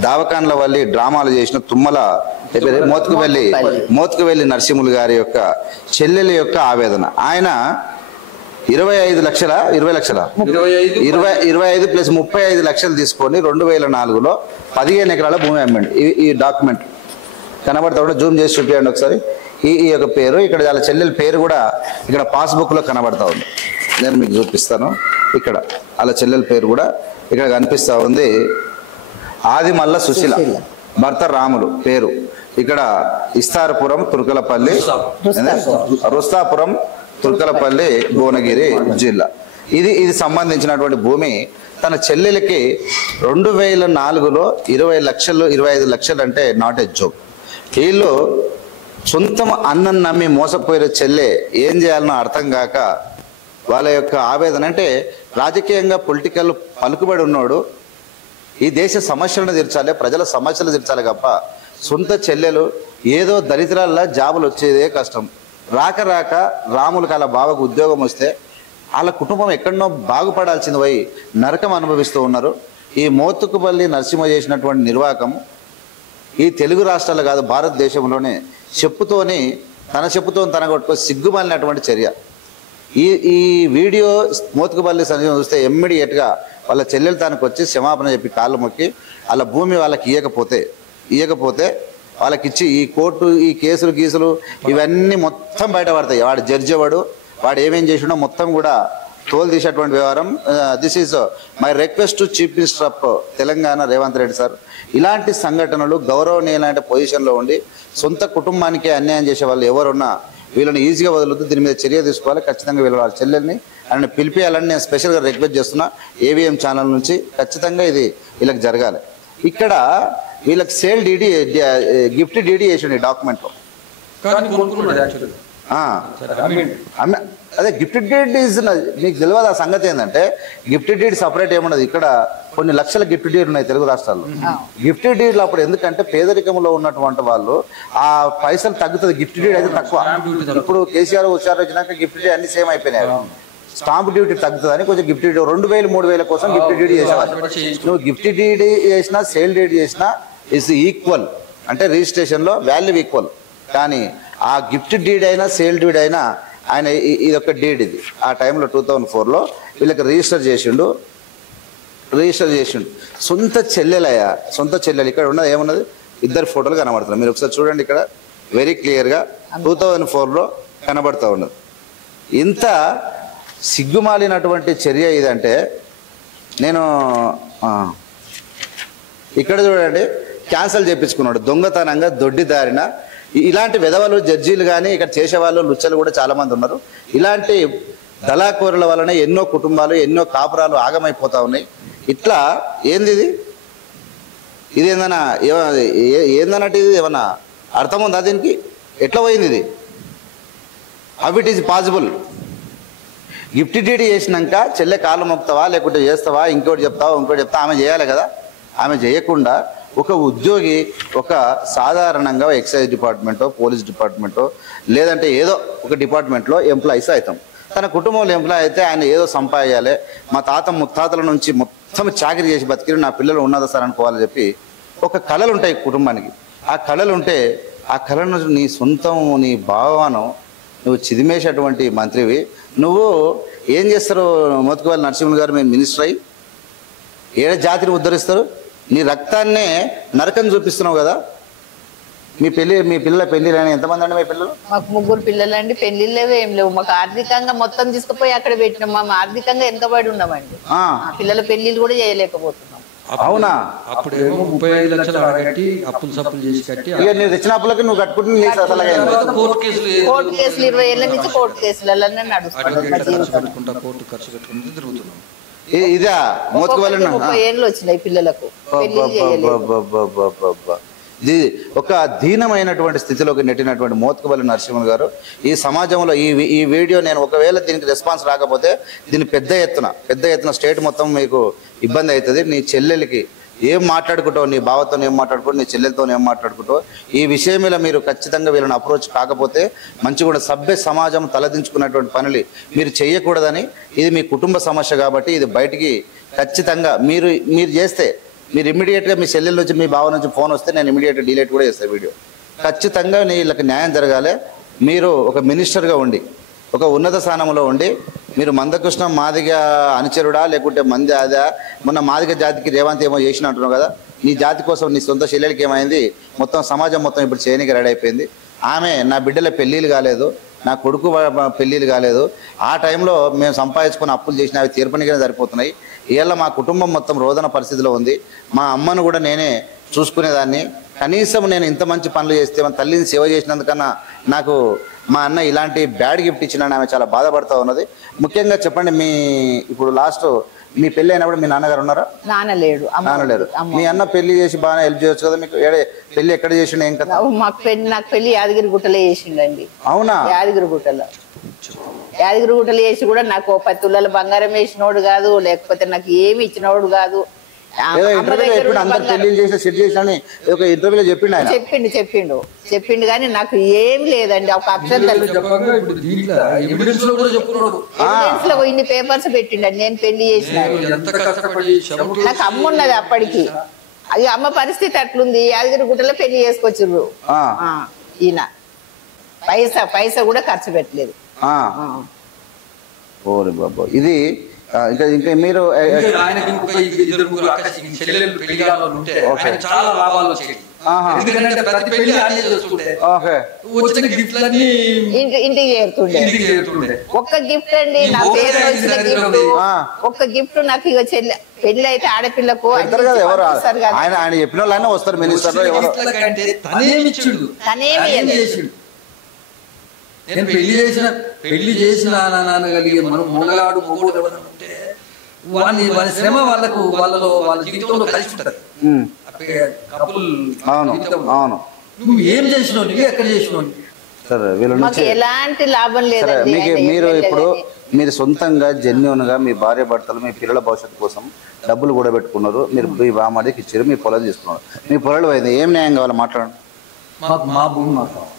దావకాన్ల వల్లి డ్రామాలు చేసిన తుమ్మల మోత్కువెల్లి నరసింహులు గారి యొక్క చెల్లెల యొక్క ఆవేదన. ఆయన 25 లక్షల 25 ప్లస్ 35 లక్షలు తీసుకొని 2004లో 15 ఎకరాల భూమి అమ్మండి. ఈ డాక్యుమెంట్ కనబడతా కూడా జూమ్ చేసి చూపించండి ఒకసారి. ఈ యొక్క పేరు ఇక్కడ వాళ్ళ చెల్లెల పేరు కూడా ఇక్కడ పాస్బుక్ లో కనబడతా ఉంది. నేను మీకు చూపిస్తాను. ఇక్కడ వాళ్ళ చెల్లెల పేరు కూడా ఇక్కడ కనిపిస్తా ఉంది. ఆదిమల్ల సుశీల, భర్త రాములు పేరు. ఇక్కడ ఇస్తారపురం తుర్కలపల్లి, రుస్తాపురం తుర్కలపల్లి, భువనగిరి జిల్లా. ఇది సంబంధించినటువంటి భూమి తన చెల్లెలకి 2004లో 25 లక్షలు అంటే నాట్ ఎ జోక్. వీళ్ళు సొంతం అన్నం నమ్మి మోసపోయిన చెల్లె ఏం చేయాలనో అర్థం కాక వాళ్ళ యొక్క ఆవేదన. అంటే రాజకీయంగా పొలిటికల్ పలుకుబడి ఉన్నోడు ఈ దేశ సమస్యలను తీర్చాలి, ప్రజల సమస్యలు తీర్చాలి తప్ప సొంత చెల్లెలు ఏదో దరిద్రాల్లో జాబులు వచ్చేదే కష్టం. రాక రాములకి అలా బావకు ఉద్యోగం వస్తే వాళ్ళ కుటుంబం ఎక్కడనో బాగుపడాల్సింది పోయి నరకం అనుభవిస్తూ ఉన్నారు. ఈ మోత్కుపల్లి నరసింహ చేసినటువంటి నిర్వాహకం ఈ తెలుగు రాష్ట్రాలు కాదు భారతదేశంలోనే తన చెప్పుతో తన కొట్టుకో సిగ్గుమాలినటువంటి చర్య. ఈ వీడియో మోత్కుపల్లి సంజయ్ చూస్తే ఇమ్మీడియట్గా వాళ్ళ చెల్లెలు తనకు వచ్చి క్షమాపణ చెప్పి కాళ్ళు మొక్కి వాళ్ళ భూమి వాళ్ళకి ఇయ్యకపోతే వాళ్ళకిచ్చి ఈ కోర్టు ఈ కేసులు గీసులు ఇవన్నీ మొత్తం బయటపడతాయి. వాడు జడ్జి వాడు ఏమేం చేసినో మొత్తం కూడా తోలు తీసేటువంటి వ్యవహారం. This is my request to chief minister of Telangana Revanth Reddy sir. ఇలాంటి సంఘటనలు గౌరవనీయులైన పొజిషన్లో ఉండి సొంత కుటుంబానికే అన్యాయం చేసే వాళ్ళు ఎవరున్నా వీళ్ళని ఈజీగా వదలొద్దు, దీని మీద చర్య తీసుకోవాలి. ఖచ్చితంగా వీళ్ళ వాళ్ళ చెల్లెల్ని ఆయన పిలిపియాలని నేను స్పెషల్గా రిక్వెస్ట్ చేస్తున్నా ఏవిఎం ఛానల్ నుంచి. ఖచ్చితంగా ఇది వీళ్ళకి జరగాలి. ఇక్కడ వీళ్ళకి సేల్ డీడీ గిఫ్ట్ డీడీ చేసిండు డాక్యుమెంట్లో. అదే గిఫ్ట్ డీడ్ ఈజ్ మీకు తెలియదు ఆ సంగతి ఏంటంటే గిఫ్ట్ డీడ్ సపరేట్ ఏమున్నది. ఇక్కడ కొన్ని లక్షల గిఫ్ట్ డీడ్ ఉన్నాయి తెలుగు రాష్ట్రాల్లో. గిఫ్ట్ డీడ్లు అప్పుడు ఎందుకంటే పేదరికంలో ఉన్నటువంటి వాళ్ళు ఆ పైసలు తగ్గుతుంది, గిఫ్ట్ డీడ్ అయితే తక్కువ. ఇప్పుడు కేసీఆర్ వచ్చినాక గిఫ్ట్ డీడ్ అన్ని సేమ్ అయిపోయినాయి. స్టాంప్ డ్యూటీ తగ్గుతుందని కొంచెం గిఫ్ట్ డీడ్ 2000-3000 కోసం గిఫ్ట్ డీడ్ చేసేవాళ్ళు. నువ్వు గిఫ్ట్ డీడ్ చేసినా సేల్ డీడ్ చేసినా ఇస్ ఈక్వల్, అంటే రిజిస్ట్రేషన్లో వాల్యూ ఈక్వల్. కానీ ఆ గిఫ్ట్ డీడ్ అయినా సేల్ డీడ్ అయినా ఆయన ఇదొక డీడ్. ఇది ఆ టైంలో 2004లో వీళ్ళకి రిజిస్టర్ చేసిండు. సొంత చెల్లెలు ఇక్కడ ఉన్నది ఏమున్నది, ఇద్దరు ఫోటోలు కనబడుతున్నాయి. మీరు ఒకసారి చూడండి, ఇక్కడ వెరీ క్లియర్గా 2004లో కనబడుతూ ఉన్నది. ఇంత సిగ్గుమాలినటువంటి చర్య ఇదంటే నేను ఇక్కడ చూడండి క్యాన్సల్ చేయించుకున్నాడు దొంగతనంగా దొడ్డిదారిన. ఇలాంటి విధవలు జడ్జీలు కానీ ఇక్కడ చేసేవాళ్ళు లుచ్చలు కూడా చాలామంది ఉన్నారు. ఇలాంటి దళాకోరుల వలన ఎన్నో కుటుంబాలు ఎన్నో కాపురాలు ఆగమైపోతూ ఉన్నాయి. ఇట్లా ఏంది ఇది ఏందన్నట్టు ఇది ఏమన్నా అర్థం ఉందా దీనికి? ఎట్లా పోయింది ఇది? How it is possible? Gift DD చేసినాక చెల్లె కాళ్ళు మొక్కుతావా లేకుంటే చేస్తావా, ఇంకోటి చెప్తావా ఆమె చేయాలి కదా. ఆమె చేయకుండా ఒక ఉద్యోగి ఒక సాధారణంగా ఎక్సైజ్ డిపార్ట్మెంటో పోలీస్ డిపార్ట్మెంటో లేదంటే ఏదో ఒక డిపార్ట్మెంట్లో ఎంప్లాయీస్ అవుతాం. తన కుటుంబంలో ఎంప్లాయ్ అయితే ఆయన ఏదో సంపాదించాలి, మా తాత ముత్తాతల నుంచి మొత్తం చాకరీ చేసి బతికి నా పిల్లలు ఉన్నదా సార్ అనుకోవాలని చెప్పి ఒక కళలు ఉంటాయి కుటుంబానికి. ఆ కళలు ఉంటే ఆ కళను నీ సొంతం నీ భావనం నువ్వు చిదిమేసేటువంటి మంత్రివి. నువ్వు ఏం చేస్తారు? మోత్కుపల్లి నరసింహులు గారు మీరు మినిస్టర్ అయ్యి ఏడ జాతిని ఉద్ధరిస్తారు? నీ రక్తాన్నే నరకం చూపిస్తున్నావు కదా. మీ పిల్లల పెళ్లిళ్ళు అని ఎంతమంది అండి? మీ పిల్లలు? మాకు 3 పిల్లలు అండి. పెళ్లిళ్ళు లేవు, ఏం లేవు. మాకు ఆర్థికంగా మొత్తం తీసుకుపోయి అక్కడ పెట్టినాం. మేము ఆర్థికంగా వెనకబడి ఉన్నామండి. పిల్లల పెళ్లిళ్ళు కూడా చేయలేకపోతున్నాం. అవునా? అప్పుడేమో 35 లక్షలు అడగట్టి అప్పులు సప్పులు చేసి కట్టి నువ్వు తెచ్చిన అప్పులకి నువ్వు కట్టుకుంటే కోర్టు కేసులు 20 ఏళ్ళ నుంచి కోర్టు కేసులన్నీ నడుస్తున్నాం. కోర్టు ఖర్చు పెట్టుకుంటూ తిరుగుతున్నాం. ఇదా మోత్కుపల్లి 30 ఏళ్ళు వచ్చినాయి పిల్లలకు. ఇది ఒక దీనమైనటువంటి స్థితిలోకి నెట్టినటువంటి మోత్కుపల్లి నరసింహన్ గారు ఈ సమాజంలో ఈ వీడియో నేను ఒకవేళ దీనికి రెస్పాన్స్ రాకపోతే దీన్ని పెద్ద ఎత్తున స్టేట్ మొత్తం మీకు ఇబ్బంది అవుతుంది. నీ చెల్లెలకి ఏం మాట్లాడుకుంటావు, నీ బావతో ఏం మాట్లాడుకుంటావు, నీ చెల్లెలతో ఏం మాట్లాడుకుంటావు, ఈ విషయం మీద మీరు ఖచ్చితంగా వీళ్ళని అప్రోచ్ కాకపోతే మంచిగా సభ్య సమాజం తలదించుకున్నటువంటి పనులు మీరు చేయకూడదని. ఇది మీ కుటుంబ సమస్య కాబట్టి ఇది బయటికి ఖచ్చితంగా మీరు చేస్తే మీరు ఇమ్మీడియట్గా మీ చెల్లెల నుంచి మీ బావ నుంచి ఫోన్ వస్తే నేను ఇమ్మీడియట్గా డిలీట్ కూడా చేస్తాను వీడియో. ఖచ్చితంగా వీళ్ళకి న్యాయం జరగాలి. మీరు ఒక మినిస్టర్గా ఉండి ఒక ఉన్నత స్థానంలో ఉండి మీరు మందకృష్ణ మాదిగ అనుచరుడా లేకుంటే మంది అదా? మొన్న మాదిగ జాతికి రేవంత్ ఏమో చేసిన అంటున్నావు కదా. నీ జాతి కోసం నీ సొంత చెల్లెలకి ఏమైంది? మొత్తం సమాజం మొత్తం ఇప్పుడు చేయనికి రెడీ అయిపోయింది. ఆమె నా బిడ్డల పెళ్ళిళ్ళు కాలేదు, నా కొడుకు పెళ్ళిళ్ళు కాలేదు, ఆ టైంలో మేము సంపాదించుకుని అప్పులు చేసిన అవి తీర్పనిగానే సరిపోతున్నాయి. ఇవాళ మా కుటుంబం మొత్తం రోదన పరిస్థితిలో ఉంది. మా అమ్మను కూడా నేనే చూసుకునేదాన్ని. కనీసం నేను ఇంత మంచి పనులు చేస్తే మన తల్లిని సేవ చేసినందుకన్నా నాకు మా అన్న ఇలాంటి బ్యాడ్ గిఫ్ట్ ఇచ్చిన ఆమె చాలా బాధపడుతూ ఉన్నది. ముఖ్యంగా చెప్పండి, మీ ఇప్పుడు లాస్ట్ మీ పెళ్లి అయినప్పుడు మీ నాన్నగారు ఉన్నారా? నాన్న లేడు, నాన్న లేరు. మీ అన్న పెళ్లి చేసి బాగా హెల్ప్ చేయొచ్చు కదా మీకు. పెళ్లి ఎక్కడ చేసిండు ఏం కదా? నాకు పెళ్లి యాదగిరి గుట్టలో చేసిండండి. అవునా? యాదగిరి గుట్టలో చేసి కూడా నాకు 10 తులాల బంగారం వేసినోడు కాదు, లేకపోతే నాకు ఏమి ఇచ్చినోడు కాదు. చెప్పిండు కానీ నాకు ఏం లేదండి. ఒక అక్షరం ఇన్ని పేపర్స్ పెట్టిండండి. నేను పెళ్లి చేసిన నాకు అమ్మ ఉన్నది అప్పటికి. అది అమ్మ పరిస్థితి అట్లుంది. యాదగిరి గుట్టలో పెళ్లి చేసుకొచ్చిర్రు. ఈయన పైసా కూడా ఖర్చు పెట్టలేదు. ఓరే బాబా, ఇది ఇంకా ఇంకా మీరు చాలా లాభాలు వచ్చాయి. ఇంటికి చేరుతుండే. ఒక్క గిఫ్ట్ అండి నా పేరు వచ్చిన గిఫ్ట్. ఒక్క గిఫ్ట్ నాకు ఇక పెళ్లి అయితే ఆడపిల్లకు ఆయన చెప్పిన వాళ్ళు వస్తారు. మినిస్టర్ నేను పెళ్లి చేసిన నాన్నగలిగే మనం మొగలాడు మొగోడు ఎవరైనా ఉంటే వాళ్ళ శ్రమ వాళ్ళ జీవితంలో కలిసి ఉంటుంది. నువ్వు ఏం చేసినావు, నువ్వు ఎక్కడ చేసినావు సరే వీళ్ళ నుంచి ఎలాంటి లాభం లేదు. మీరు ఇప్పుడు మీరు సొంతంగా జెన్యూన్ గా మీ భార్య భర్తలు మీ పిల్లల భవిష్యత్తు కోసం డబ్బులు కూడా పెట్టుకున్నారు. మీరు మీ బామ్మడికి ఇచ్చారు, మీ పొలం తీసుకున్నారు. మీ పొలాలు అయింది ఏం న్యాయం కావాలి మాట్లాడండి.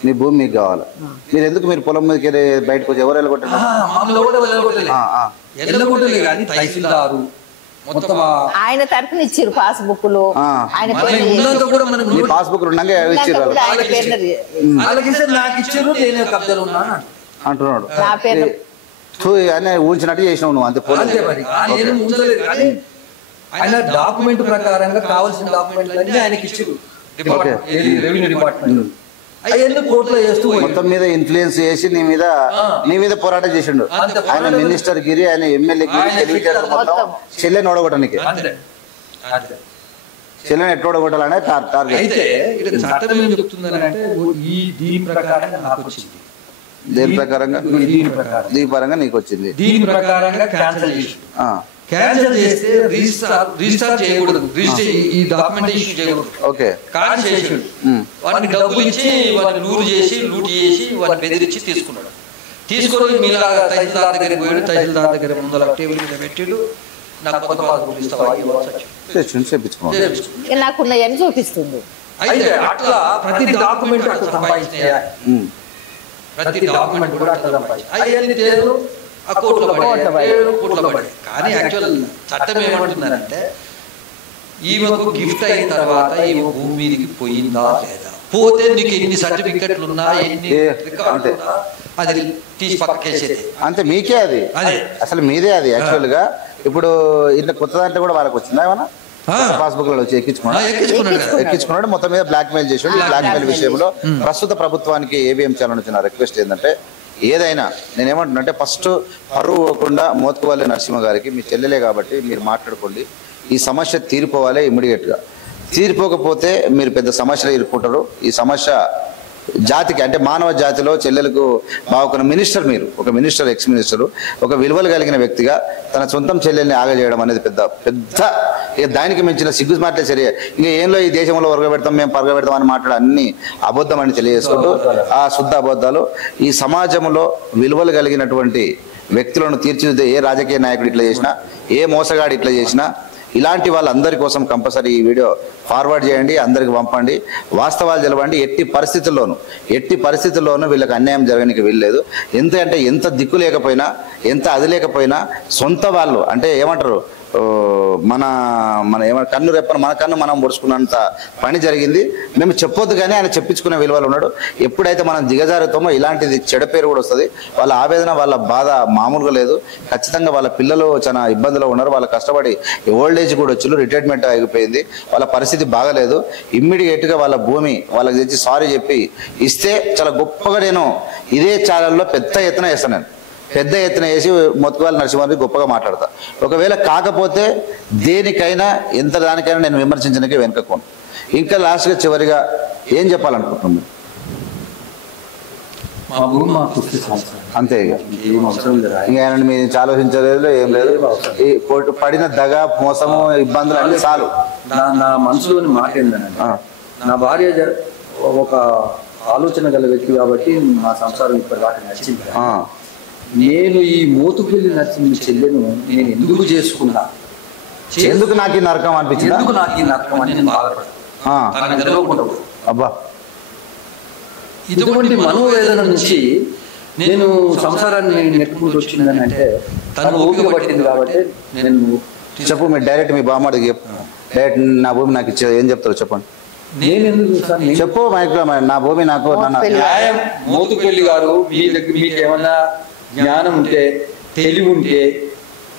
మీ భూమి మీకు కావాలి. మీరు ఎందుకు మీరు పొలం మీదకి బయటకు వచ్చి ఎవరు వెళ్ళగొట్టారు? ఆయన తరఫున ఇచ్చారు పాస్బుక్లు. పాస్బుక్ అంటున్నాడు. అని ఊహించినట్టు చేసినావు నువ్వు అంతే. ఆయన డాక్యుమెంట్ ప్రకారంగా కావాల్సిన డాక్యుమెంట్లు ఆయనకి ఇచ్చారు. రెవెన్యూ డిపార్ట్మెంట్ మొత్తం మీద ఇన్ఫ్లుయెన్స్ చేసి నీ మీద పోరాటం చేసిండు. ఆయన మినిస్టర్ గిరి, ఆయన ఎమ్మెల్యే గిరి, తెలివితేటలు మొత్తం చెల్లెని ఓడగొట్టడానికి. చెల్లెని ఎట్లా ఓడగొట్టాలనే టార్గెట్. దేని ప్రకారంగా? దీని పరంగా నీకు వచ్చింది. దీని ప్రకారంగా క్యాన్సిల్ చేస్తే రిజిస్టర్ చేయకూడదు. ఈ డాక్యుమెంట్ ఇష్యూ చేయకూడదు. ఓకే, కానీ చేసాడు. వాడిని డబ్బులు ఇచ్చి వాడిని లూరు చేసి వాడిని బెదిరించి తీసుకున్నాడు. తీసుకొని మీలాగా తహసీల్దార్ దగ్గరికి పోయాడు. తహసీల్దార్ దగ్గర ముందర టేబుల్ మీద పెట్టాడు. నాకు కొత్త పాస్బుక్ ఇస్తావా? నాకున్నాయని చూపిస్తుంది. అయితే అట్లా ప్రతి డాక్యుమెంట్ అట్లా సంపాదించాయి. ప్రతి డాక్యుమెంట్ కూడా అట్లా సంపాదించాయి. అవన్నీ తేరు కోట్ల పడి. కానీ యాక్చువల్ చట్టం ఏమంటున్నారంటే ఈమెకు గిఫ్ట్ అయిన తర్వాత ఈమె భూమి మీదకి పోయిందా లేదా, పోతే నీకు ఎన్ని సర్టిఫికెట్లు ఉన్నా ఎన్ని రికార్డు ఉన్నా అది తీసి పక్కకేసేది అంతే. మీకే అది అసలు మీదే అది యాక్చువల్ గా. ఇప్పుడు ఇట్లా కొత్త దాంట్లో కూడా వాళ్ళకి వచ్చిందా ఏమన్నా? పాస్బుక్ లో వచ్చి ఎక్కించుకున్నాడు. మొత్తం మీద బ్లాక్ మెయిల్ చేసాడు. బ్లాక్ మెయిల్ విషయంలో ప్రస్తుత ప్రభుత్వానికి ఏబిఎం ఛానల్ నుంచి నా రిక్వెస్ట్ ఏంటంటే, ఏదైనా నేనేమంటున్నా అంటే ఫస్ట్ పరువు పోకుండా మోత్కువల్లి నరసింహ గారికి, మీ చెల్లెలే కాబట్టి మీరు మాట్లాడుకోండి. ఈ సమస్య తీరిపోవాలి ఇమ్మీడియట్గా. తీరిపోకపోతే మీరు పెద్ద సమస్యలు ఇరుక్కుంటారు. ఈ సమస్య జాతికి అంటే మానవ జాతిలో చెల్లెలకు బాగున్న మినిస్టర్, మీరు ఒక మినిస్టర్, ఎక్స్ మినిస్టరు, ఒక విలువలు కలిగిన వ్యక్తిగా తన సొంతం చెల్లెల్ని ఆగజేయడం అనేది పెద్ద ఇక దానికి మించిన సిగ్గుమాట్లే చర్య. ఇంకా ఏంలో ఈ దేశంలో ఒరగబెడతాం, మేము పరగబెడతాం అని మాట్లాడే అన్ని అబద్ధం అని తెలియజేసుకుంటూ ఆ శుద్ధ అబద్ధాలు ఈ సమాజంలో విలువలు కలిగినటువంటి వ్యక్తులను తీర్చిదిద్దే ఏ రాజకీయ నాయకుడు ఇట్లా చేసినా, ఏ మోసగాడు ఇట్లా చేసినా, ఇలాంటి వాళ్ళందరి కోసం కంపల్సరీ ఈ వీడియో ఫార్వర్డ్ చేయండి, అందరికి పంపండి, వాస్తవాలు తెలవండి. ఎట్టి పరిస్థితుల్లోనూ వీళ్ళకి అన్యాయం జరగడానికి వీల్లేదు. ఎందుకంటే ఎంత దిక్కు లేకపోయినా, ఎంత అది లేకపోయినా సొంత వాళ్ళు అంటే ఏమంటారు, మన కన్ను రెప్పను మన కన్ను మనం పొడుచుకున్నంత పని జరిగింది. మేము చెప్పొద్దు కానీ ఆయన చెప్పించుకునే విలువలు ఉన్నాడు. ఎప్పుడైతే మనం దిగజారుతామో ఇలాంటిది చెడ పేరు కూడా వస్తుంది. వాళ్ళ ఆవేదన, వాళ్ళ బాధ మామూలుగా లేదు. ఖచ్చితంగా వాళ్ళ పిల్లలు చాలా ఇబ్బందులు ఉన్నారు. వాళ్ళ కష్టపడి ఓల్డ్ ఏజ్ కూడా వచ్చి రిటైర్మెంట్ అయిపోయింది. వాళ్ళ పరిస్థితి బాగలేదు. ఇమ్మీడియట్గా వాళ్ళ భూమి వాళ్ళకి తెచ్చి సారీ చెప్పి ఇస్తే చాలా గొప్పగా నేను ఇదే ఛానల్లో పెద్ద ఎత్తున వేస్తాను. పెద్ద ఎత్తున వేసి మోత్కువల్లి నరసింహారెడ్డి గొప్పగా మాట్లాడతా. ఒకవేళ కాకపోతే దేనికైనా ఎంత దానికైనా నేను విమర్శించడానికి వెనుకపోను. ఇంకా లాస్ట్గా చివరిగా ఏం చెప్పాలనుకుంటున్నాను? మా భూమి మాకు 50 సంవత్సరాలు అంతే ఇక ఏం అవసరం లేదు. ఇంకా ఆయన మీరు ఆలోచించలేదు ఏం లేదు. ఈ పడిన దగ మోసము ఇబ్బందులు అన్ని చాలు. నా మనసులోని మాట ఏంటంటే నా భార్య ఒక ఆలోచన గల వ్యక్తి కాబట్టి నా సంసారం ఇప్పటిదాకా నచ్చింది. నేను ఈ మోతుపల్లి నచ్చిన చెల్లెను నేను ఎందుకు చేసుకున్నా, ఎందుకు నాకు ఈ నరకం అనిపించింది, ఎందుకు నాకు ఈ నరకం అని నేను బాధపడతాను. అబ్బా ఇటువంటి మనోవేదన నుంచి నేను సంసారాన్ని నెట్టుకుంటూ వచ్చిందని అంటే తను ఓపిక పట్టింది కాబట్టి నేను చెప్పు. మీరు డైరెక్ట్ మీ బామ్మడికి చెప్పు. డైరెక్ట్ నా భూమి నాకు ఇచ్చే ఏం చెప్తారు చెప్పండి. నేను ఎందుకు చూస్తాను చెప్పు మైక్లో నా భూమి నాకు న్యాయం. మోతుపల్లి గారు మీ దగ్గర మీకు ఏమన్నా జ్ఞానం ఉంటే తెలివి ఉంటే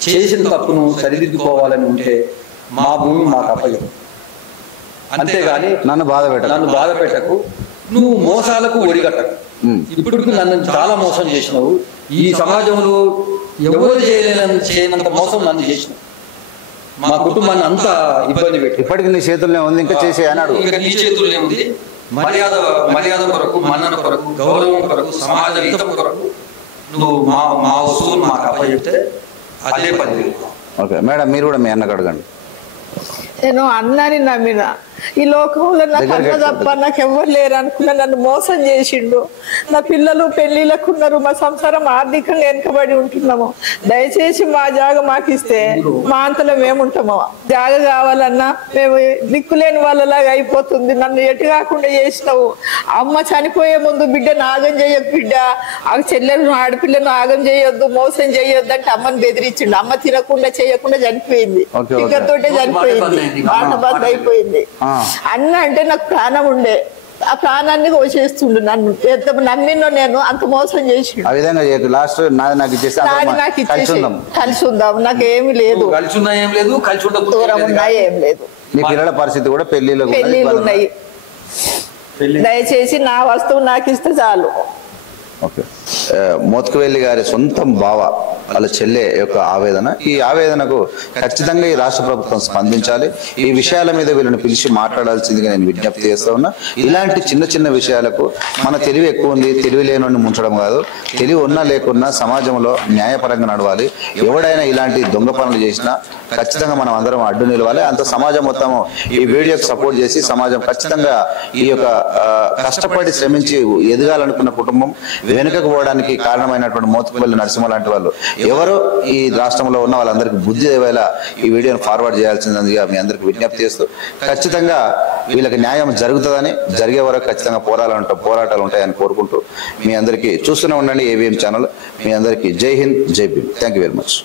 చేసిన తప్పును సరిదిద్దుకోవాలని ఉంటే మా భూమి మాకు అప్పయ్యం. అంతేగాని నన్ను బాధ పెట్టకు. నువ్వు మోసాలకు ఒడిగట్టకు. ఇప్పుడు నన్ను చాలా మోసం చేసినావు. ఈ సమాజంలో ఎవరు చేయనంత మోసం నన్ను చేసినావు. మా కుటుంబాన్ని అంతా ఇబ్బంది పెట్టి ఇప్పటికి నీ చేతుల్లో ఉంది, ఇంకా చేసే అన్నాడు. ఇంకా నీ చేతుల్లో ఉంది. మర్యాద కొరకు, మన్నన కొరకు, గౌరవం కొరకు, సమాజ హితం కొరకు నువ్వు మా వస్తువులు మాకు అప్పచెప్తే అదే పని. ఓకే మేడం, మీరు కూడా మీ అన్నకు అడగండి. నేను అన్నాని నమ్మిన ఈ లోకంలో నాకు అన్న తప్ప నాకు ఎవ్వరు లేరు అనుకున్నా. నన్ను మోసం చేసిండు. నా పిల్లలు పెళ్లిళ్ళకున్నారు. మా సంసారం ఆర్థికంగా వెనుకబడి ఉంటున్నాము. దయచేసి మా జాగ మాకు ఇస్తే మా అంతలో మేముంటాము. జాగ కావాలన్నా మేము దిక్కులేని వాళ్ళలాగా అయిపోతుంది. నన్ను ఎటు కాకుండా చేసినావు. అమ్మ చనిపోయే ముందు బిడ్డను ఆగం చేయొద్దు, బిడ్డ ఆ చెల్లెలను ఆడపిల్లను ఆగం చేయొద్దు, మోసం చేయొద్దు అంటే అమ్మని బెదిరించిండు. అమ్మ తినకుండా చేయకుండా చనిపోయింది. ఇక్కడతోటే చనిపోయింది. మాట బంద్ అయిపోయింది. అన్న అంటే నాకు ప్రాణం ఉండే, ఆ ప్రాణాన్ని కోసేస్తుండు. నన్ను ఎంత నమ్మినో నేను అంత మోసం చేసి కలిసి ఉందాం. నాకు ఏమి లేదు, దూరం ఉన్నా ఏం లేదు. పిల్లల పరిస్థితి కూడా పెళ్లిళ్ళు ఉన్నాయి. దయచేసి నా వస్తువు నాకు ఇస్తే చాలు. ఓకే. మోత్కువెల్లి గారి సొంతం బావ వాళ్ళ చెల్లె యొక్క ఆవేదన. ఈ ఆవేదనకు ఖచ్చితంగా ఈ రాష్ట్ర ప్రభుత్వం స్పందించాలి. ఈ విషయాల మీద వీళ్ళని పిలిచి మాట్లాడాల్సిందిగా నేను విజ్ఞప్తి చేస్తా ఉన్నా. ఇలాంటి చిన్న చిన్న విషయాలకు మన తెలివి ఎక్కువ ఉంది, తెలివి లేని ముంచడం కాదు. తెలివి ఉన్నా లేకున్నా సమాజంలో న్యాయపరంగా నడవాలి. ఎవడైనా ఇలాంటి దొంగ పనులు చేసినా ఖచ్చితంగా మనం అందరం అడ్డు నిలవాలి. అంత సమాజం మొత్తం ఈ వీడియోకి సపోర్ట్ చేసి సమాజం ఖచ్చితంగా ఈ యొక్క కష్టపడి శ్రమించి ఎదగాలనుకున్న కుటుంబం వెనుకకు పోవడానికి కారణమైనటువంటి మోత్కువెల్లి నరసింహ లాంటి వాళ్ళు ఎవరు ఈ రాష్ట్రంలో ఉన్న వాళ్ళందరికీ బుద్ధి దేవేలా ఈ వీడియోను ఫార్వర్డ్ చేయాల్సిందిగా మీ అందరికి విజ్ఞప్తి చేస్తూ ఖచ్చితంగా వీళ్ళకి న్యాయం జరుగుతుందని, జరిగే వరకు ఖచ్చితంగా పోరాటాలు ఉంటాయని కోరుకుంటూ మీ అందరికీ చూస్తూనే ఉండండి AVM ఛానల్. మీ అందరికీ జై హింద్, జై Bhim. Thank you very much.